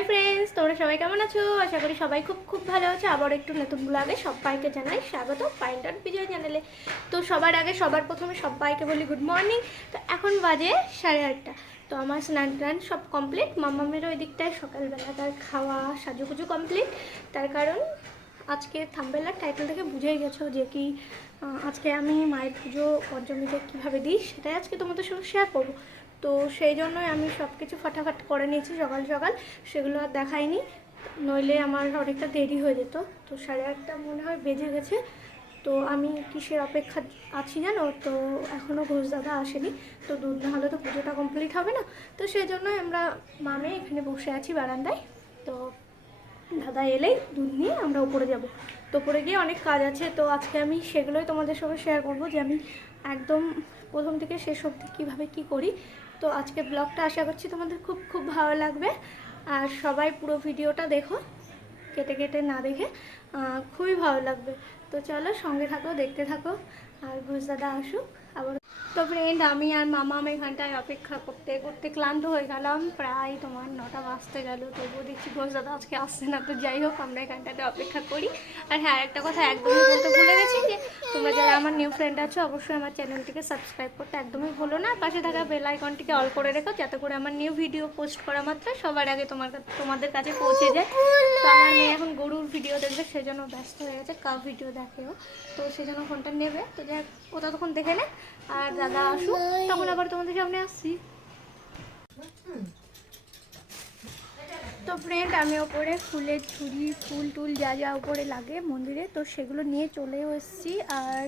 Hi friends, তোমরা সবাই কেমন আছো? আশা করি সবাই খুব খুব ভালো আছো। আবার একটু নতুন ব্লগে সবাইকে জানাই স্বাগত পাইন্টার বিজয় চ্যানেলে তো সবার আগে, সবার প্রথমে সবাইকে বলি গুড মর্নিং তো এখন বাজে সাড়ে আটটা। তো আমার স্নান টান সব কমপ্লিট মামামের ওই দিকটায় সকালবেলা তার খাওয়া সাজুগুজু কমপ্লিট তার কারণ আজকে থাম্বেলার টাইটেল থেকে বুঝেই গেছো যে কি আজকে আমি মায়ের পুজো পঞ্চমীতে কীভাবে দিই, সেটাই আজকে তোমাদের সঙ্গে শেয়ার করব। তো সেই জন্যই আমি সব কিছু ফাটাফাট করে নিয়েছি সকাল সকাল। সেগুলো আর দেখাইনি। নইলে আমার অনেকটা দেরি হয়ে যেত। তো সাড়ে আটটা মনে হয় বেজে গেছে। তো আমি কিসের অপেক্ষা আছি জানো? তো এখনও ঘোষ দাদা আসেনি। তো দুধ না হলে তো পুজোটা কমপ্লিট হবে না। তো সেই জন্যই আমরা মামে এখানে বসে আছি বারান্দায়। তো দাদা এলেই দুধ নিয়ে আমরা উপরে যাব। তো উপরে গিয়ে অনেক কাজ আছে। তো আজকে আমি সেগুলোই তোমাদের সঙ্গে শেয়ার করব যে আমি একদম প্রথম থেকে শেষ অবধি কীভাবে কী করি। তো আজকে ব্লগটা আশা করছি তোমাদের খুব খুব ভালো লাগবে। আর সবাই পুরো ভিডিওটা দেখো, কেটে কেটে না দেখে খুবই ভালো লাগবে। তো চলো সঙ্গে থাকো, দেখতে থাকো। আর ঘোষ দাদা আসুক আবার তো ফ্রেন্ড আমি আর মামা আমি এখানটায় অপেক্ষা করতে করতে ক্লান্ত হয়ে গেলাম। প্রায় তোমার নটা বাজতে গেল তবুও দেখছি ঘোষ দাদা আজকে আসছে না। তো যাই হোক আমরা এখানটাতে অপেক্ষা করি। আর হ্যাঁ একটা কথা একদমই বলতে ভুলে গেছি যে তোমরা যারা আমার নিউ ফ্রেন্ড আছো অবশ্যই আমার চ্যানেলটিকে সাবস্ক্রাইব করতে একদমই ভুলো না। পাশে থাকা বেল আইকনটিকে অল করে রেখো যাতে করে আমার নিউ ভিডিও পোস্ট করা মাত্র সবার আগে তোমার তোমাদের কাছে পৌঁছে যায়। তো আমার মেয়ে এখন গরুর ভিডিও দেখবে সেজন্য ব্যস্ত হয়ে গেছে কাউ ভিডিও দেখেও তো সেজন্য ফোনটা নেবে। তো যাই হোক, তখন দেখে নে। আর দাদা আসুক, তখন আবার তোমাদের সামনে আসছি। তো ফ্রেন্ড আমি ওপরে ফুলের ঝুড়ি, ফুল টুল যা যা ওপরে লাগে মন্দিরে, তো সেগুলো নিয়ে চলেও এসেছি। আর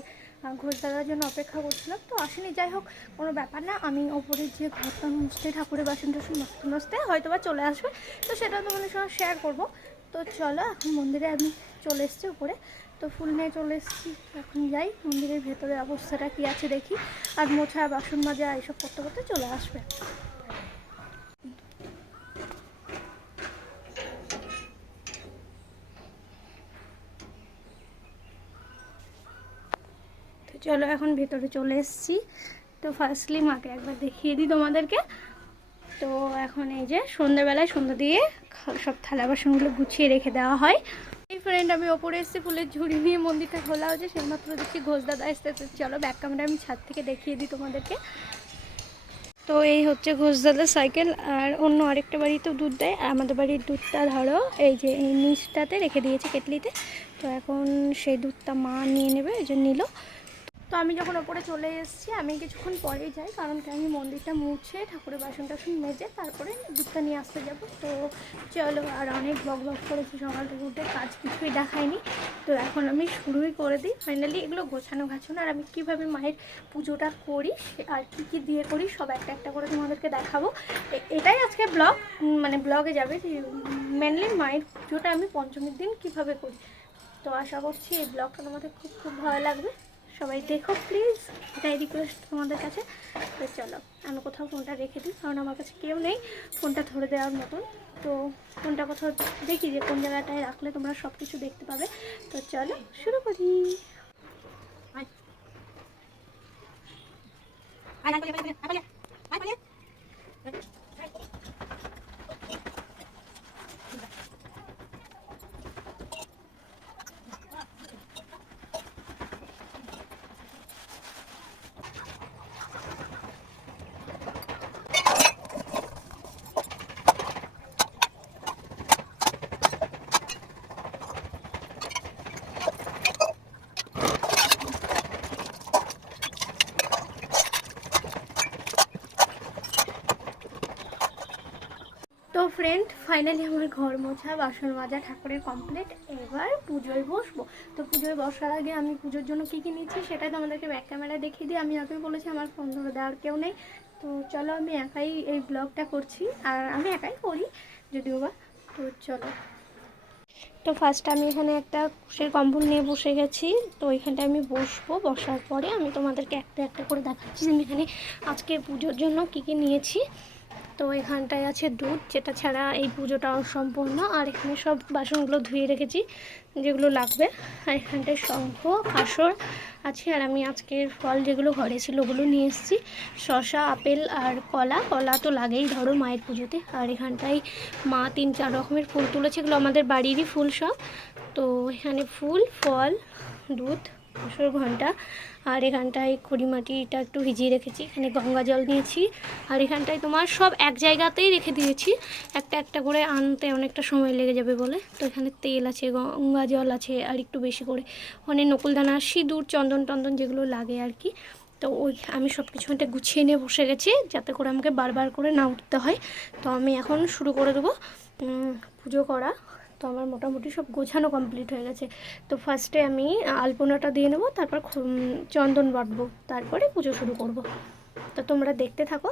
ঘোষ দাদার জন্য অপেক্ষা করছিলাম, তো আসেনি। যাই হোক, কোনো ব্যাপার না, আমি ওপরে যে ঘরটা মুছতে, ঠাকুরের বাসন টাসন মাজতে মাজতে হয়তো বা চলে আসবে, তো সেটা তোমাদের সঙ্গে শেয়ার করব। তো চলো, এখন মন্দিরে আমি চলে এসেছি উপরে। তো ফুল নিয়ে চলে এসেছি, এখন যাই, মন্দিরের ভেতরের অবস্থাটা কী আছে দেখি, আর মোছা, বাসন মাজা এইসব করতে করতে চলে আসবে। চলো এখন ভেতরে চলে এসেছি। তো ফার্স্টলি মাকে একবার দেখিয়ে দিই তোমাদেরকে। তো এখন এই যে সন্ধ্যাবেলায় সন্ধ্যা দিয়ে সব থালা বাসনগুলো গুছিয়ে রেখে দেওয়া হয়। এই ফ্রেন্ড আমি ওপরে এসেছি, ফুলের ঝুড়ি নিয়ে মন্দিরটা খোলা হচ্ছে সেই মাত্র দেখছি ঘোষ দাদা এসতে আসতে চলো ব্যাক ক্যামেরা আমি ছাদ থেকে দেখিয়ে দিই তোমাদেরকে। তো এই হচ্ছে ঘোষ ঘোষদাদার সাইকেল আর অন্য আরেকটা বাড়িতেও দুধ দেয় আর আমাদের বাড়ির দুধটা ধরো, এই যে এই নিচটাতে রেখে দিয়েছে কেটলিতে। তো এখন সেই দুধটা মা নিয়ে নেবে, এই জন্য নিল। তো আমি যখন ওপরে চলে এসেছি, আমি কিছুক্ষণ পরেই যাই, কারণ কি আমি মন্দিরটা মুছে ঠাকুরের বাসন টাসন মেজে তারপরে দুধটা নিয়ে আসতে যাব। তো চলো, আর অনেক বক বক করেছি, সকাল থেকে উঠে কাজ কিছুই দেখায়নি তো এখন আমি শুরুই করে দিই। ফাইনালি এগুলো গোছানো গাছানো, আর আমি কীভাবে মায়ের পুজোটা করি আর কী কী দিয়ে করি, সব একটা একটা করে তোমাদেরকে দেখাবো। এটাই আজকে ব্লগ মানে ব্লগে যাবে যে মেনলি মায়ের পুজোটা আমি পঞ্চমীর দিন কীভাবে করি। তো আশা করছি এই ব্লগটা তোমাদের খুব খুব ভালো লাগবে। সবাই দেখো প্লিজ এটাই রিকোয়েস্ট তোমাদের কাছে তো চলো আমি কোথাও ফোনটা রেখে দিই কারণ আমার কাছে কেউ নেই ফোনটা ধরে দেওয়ার মতন তো ফোনটা কোথাও দেখি যে কোন জায়গাটায় রাখলে তোমরা সব কিছু দেখতে পাবে তো চলো শুরু করি তো ফ্রেন্ড ফাইনালি আমার ঘর মোছা, বাসন মাজা, ঠাকুরের কমপ্লিট এবার পুজোয় বসবো। তো পুজোয় বসার আগে আমি পুজোর জন্য কী কী নিচ্ছি সেটাই তোমাদেরকে ব্যাক ক্যামেরা দেখিয়ে দিই। আমি আগেই বলেছি আমার ফোন ধরে দেওয়ার কেউ নেই। তো চলো আমি একাই এই ব্লগটা করছি। আর আমি একাই করি, যদিও বা। তো চলো। তো ফার্স্ট আমি এখানে একটা কুশের কম্বল নিয়ে বসে গেছি। তো এখানটায় আমি বসবো। বসার পরে আমি তোমাদেরকে একটা একটা করে দেখাচ্ছি যে আমি এখানে আজকে পুজোর জন্য কী কী নিয়েছি। তো এখানটায় আছে দুধ, যেটা ছাড়া এই পুজোটা অসম্পূর্ণ আর এখানে সব বাসনগুলো ধুয়ে রেখেছি, যেগুলো লাগবে। আর এখানটায় শঙ্খ, কাসর আছে। আর আমি আজকের ফল যেগুলো ঘরে ছিল ওগুলো নিয়ে এসেছি। শশা আপেল আর কলা। কলা তো লাগেই ধরো মায়ের পুজোতে। আর এখানটায় মা তিন চার রকমের ফুল তুলেছে। এগুলো আমাদের বাড়িরই ফুল সব। তো এখানে ফুল, ফল, দুধ আসর ঘণ্টা। আর এখানটায় খড়িমাটিটা একটু ভিজিয়ে রেখেছি। এখানে গঙ্গা জল নিয়েছি। আর এখানটায় তোমার সব এক জায়গাতেই রেখে দিয়েছি। একটা একটা করে আনতে অনেকটা সময় লেগে যাবে বলে। তো এখানে তেল আছে, গঙ্গা জল আছে, আর একটু বেশি করে। অনেক নকুলদানা, সিঁদুর, চন্দন টন্দন যেগুলো লাগে আর কি। তো ওই আমি সব কিছু একটা গুছিয়ে নিয়ে বসে গেছি, যাতে করে আমাকে বারবার করে না উঠতে হয়। তো আমি এখন শুরু করে দেবো পুজো করা। তো আমার মোটামুটি সব গোছানো কমপ্লিট হয়ে গেছে। তো ফার্স্টে আমি আলপনাটা দিয়ে নেব, তারপর চন্দন বাটবো, তারপরে পুজো শুরু করব। তো তোমরা দেখতে থাকো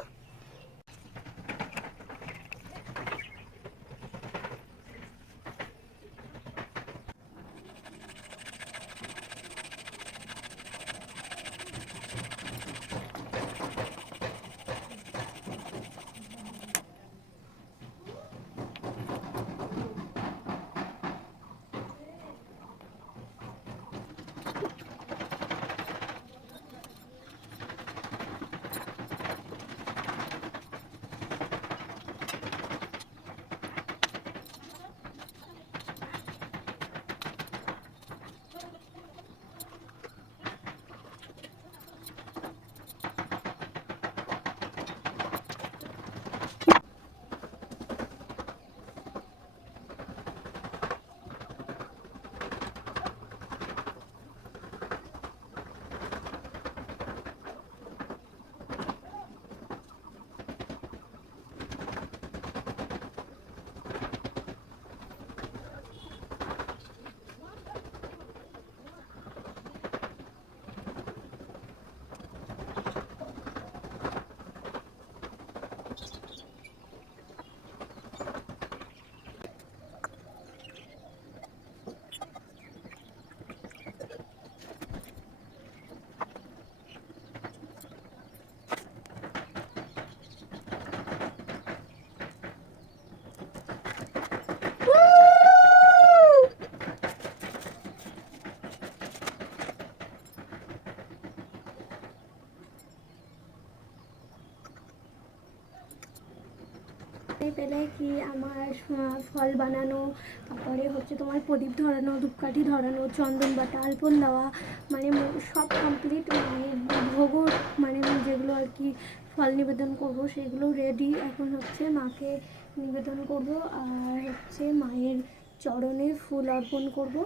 এই পেলে কি আমার আহ, ফল বানানো, তারপরে হচ্ছে তোমার প্রদীপ ধরানো, ধূপকাঠি ধরানো, চন্দন বাটা আলপন দেওয়া মানে সব কমপ্লিট মানে ভোগও মানে যেগুলো আর কি ফল নিবেদন করব সেগুলো রেডি এখন হচ্ছে মাকে নিবেদন করব আর হচ্ছে মায়ের চরণে ফুল অর্পণ করব।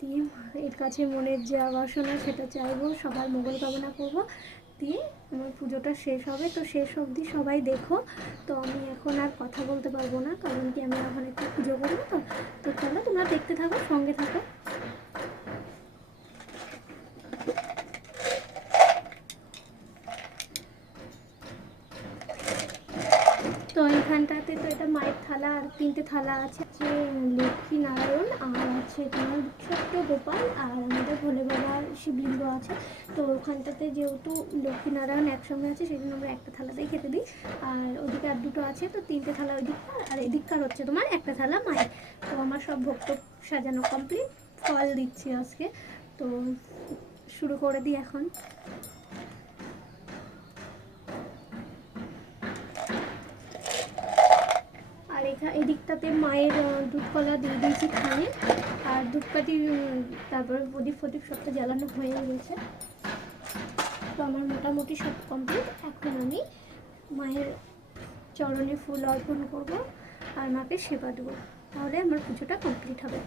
দিয়ে এর কাছে মনের যে আবাসনা সেটা চাইব, সবার মঙ্গল কামনা করব। দিয়ে আমার পুজোটা শেষ হবে। তো শেষ অবধি সবাই দেখো। তো আমি এখন আর কথা বলতে পারব না, কারণ কি আমি এখন একটু পুজো করব তো। তো চলো তোমরা দেখতে থাকো, সঙ্গে থাকো তো এখানটাতে তো এটা মায়ের থালা, আর তিনটে থালা আছে। যে লক্ষ্মী নারায়ণ, আর আছে তোমার ছোট্ট গোপাল, আর আমাদের ভোলে বাবার শিবলিঙ্গ আছে। তো ওখানটাতে যেহেতু লক্ষ্মী নারায়ণ একসঙ্গে আছে সেই জন্য আমরা একটা থালাতেই খেতে দিই। আর ওদিকে আর দুটো আছে, তো তিনটে থালা ওইদিককার, আর এদিককার হচ্ছে তোমার একটা থালা মায়ের। তো আমার সব ভক্ত সাজানো কমপ্লিট ফল দিচ্ছি আজকে। তো শুরু করে দিই এখন আর এখা এদিকটাতে মায়ের দুধ কলা দিয়ে দিয়েছি খানে আর ধূপকাঠি তারপরে প্রদীপ ফদীপ সবটা জ্বালানো হয়ে গেছে তো আমার মোটামুটি সব কমপ্লিট এখন আমি মায়ের চরণে ফুল অর্পণ করব আর মাকে সেবা দেবো। তাহলে আমার পুজোটা কমপ্লিট হবে।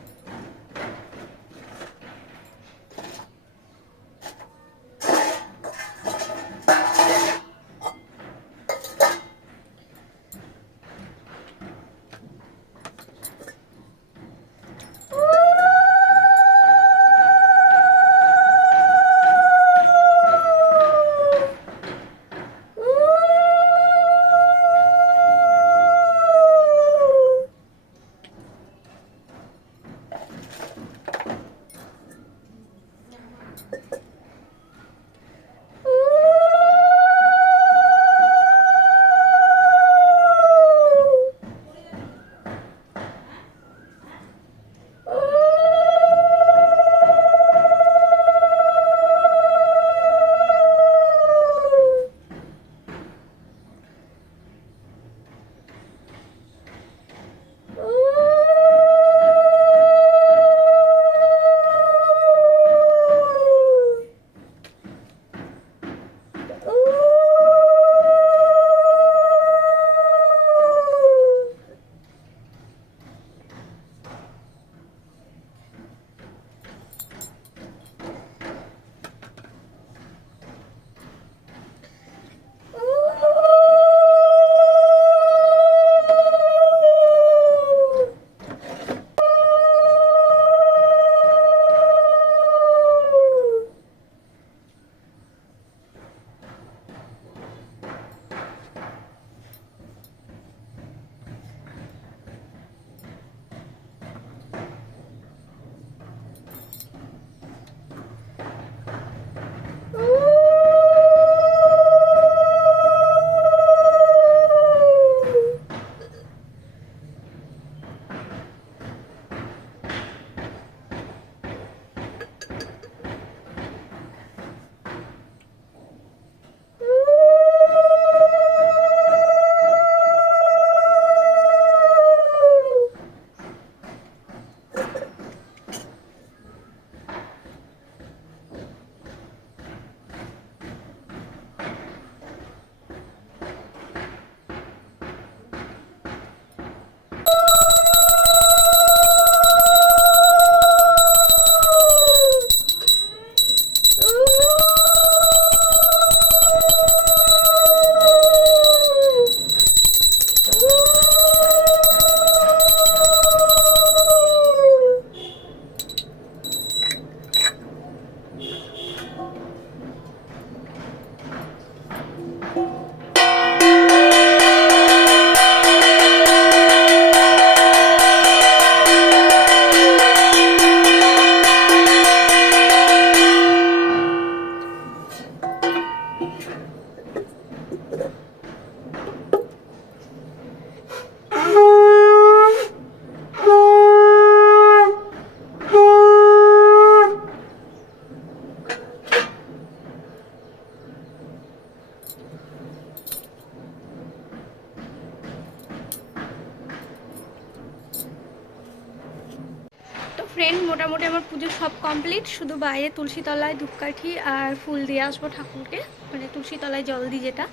কমপ্লিট শুধু বাইরে তুলসী তলায় ধূপকাঠি আর ফুল দিয়ে আসব ঠাকুরকে মানে তুলসী তলায় জল দিই যেটা।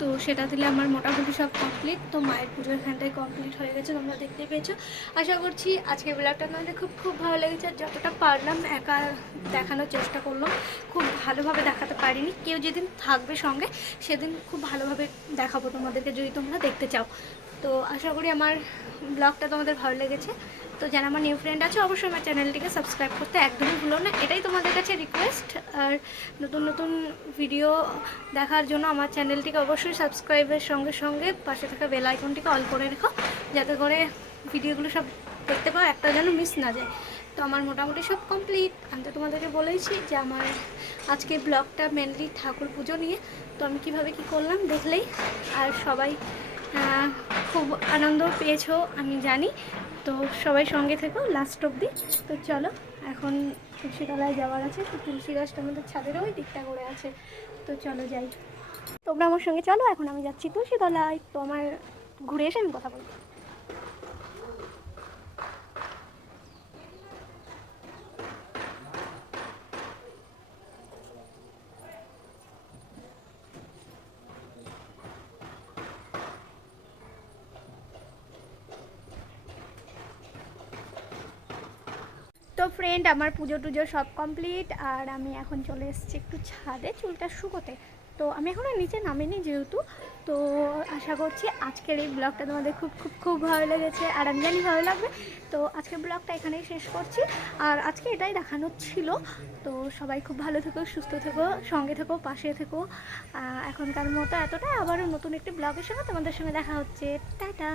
তো সেটা দিলে আমার মোটামুটি সব কমপ্লিট তো মায়ের পুজো এখানটায় কমপ্লিট হয়ে গেছে, তোমরা দেখতে পেয়েছ। আশা করছি আজকের ব্লগটা তোমাদের খুব খুব ভালো লেগেছে। আর যতটা পারলাম একা দেখানোর চেষ্টা করলাম, খুব ভালোভাবে দেখাতে পারিনি। কেউ যেদিন থাকবে সঙ্গে, সেদিন খুব ভালোভাবে দেখাবো তোমাদেরকে যদি তোমরা দেখতে চাও। তো আশা করি আমার ব্লগটা তোমাদের ভালো লেগেছে। তো যারা আমার নিউ ফ্রেন্ড আছে, অবশ্যই আমার চ্যানেলটিকে সাবস্ক্রাইব করতে একদমই ভুলো না। এটাই তোমাদের কাছে রিকোয়েস্ট আর নতুন নতুন ভিডিও দেখার জন্য আমার চ্যানেলটিকে অবশ্যই সাবস্ক্রাইবের সঙ্গে সঙ্গে পাশে থাকা বেল আইকনটিকে অল করে রেখো, যাতে করে ভিডিওগুলো সব দেখতে পাও, একটা যেন মিস না যায়। তো আমার মোটামুটি সব কমপ্লিট আমি তো তোমাদেরকে বলেইছি যে আমার আজকে ব্লগটা মেনলি ঠাকুর পুজো নিয়ে। তো আমি কীভাবে কী করলাম দেখলেই। আর সবাই খুব আনন্দ পেয়েছ, আমি জানি। তো সবাই সঙ্গে থেকো লাস্ট অব্দি তো চলো, এখন তুলসীতলায় যাওয়ার আছে। তো তুলসী গাছটা আমাদের ছাদের ওই দিকটা করে আছে। তো চলো যাই। তোমরা আমার সঙ্গে চলো, এখন আমি যাচ্ছি তুলসীতলায় তো আমার ঘুরে এসে আমি কথা বলব তো ফ্রেন্ড আমার পুজো টুজো সব কমপ্লিট আর আমি এখন চলে এসেছি একটু ছাদে, চুলটা শুকোতে। তো আমি এখনও নিচে নামিনি যেহেতু, তো আশা করছি আজকের এই ব্লগটা তোমাদের খুব খুব খুব ভালো লেগেছে, আর আমি জানি ভালো লাগবে। তো আজকের ব্লগটা এখানেই শেষ করছি, আর আজকে এটাই দেখানোর ছিল। তো সবাই খুব ভালো থেকো, সুস্থ থেকো, সঙ্গে থেকো, পাশে থেকো। এখনকার মতো এতটাই, আবারও নতুন একটি ব্লগের সঙ্গে তোমাদের সঙ্গে দেখা হচ্ছে। টাটা!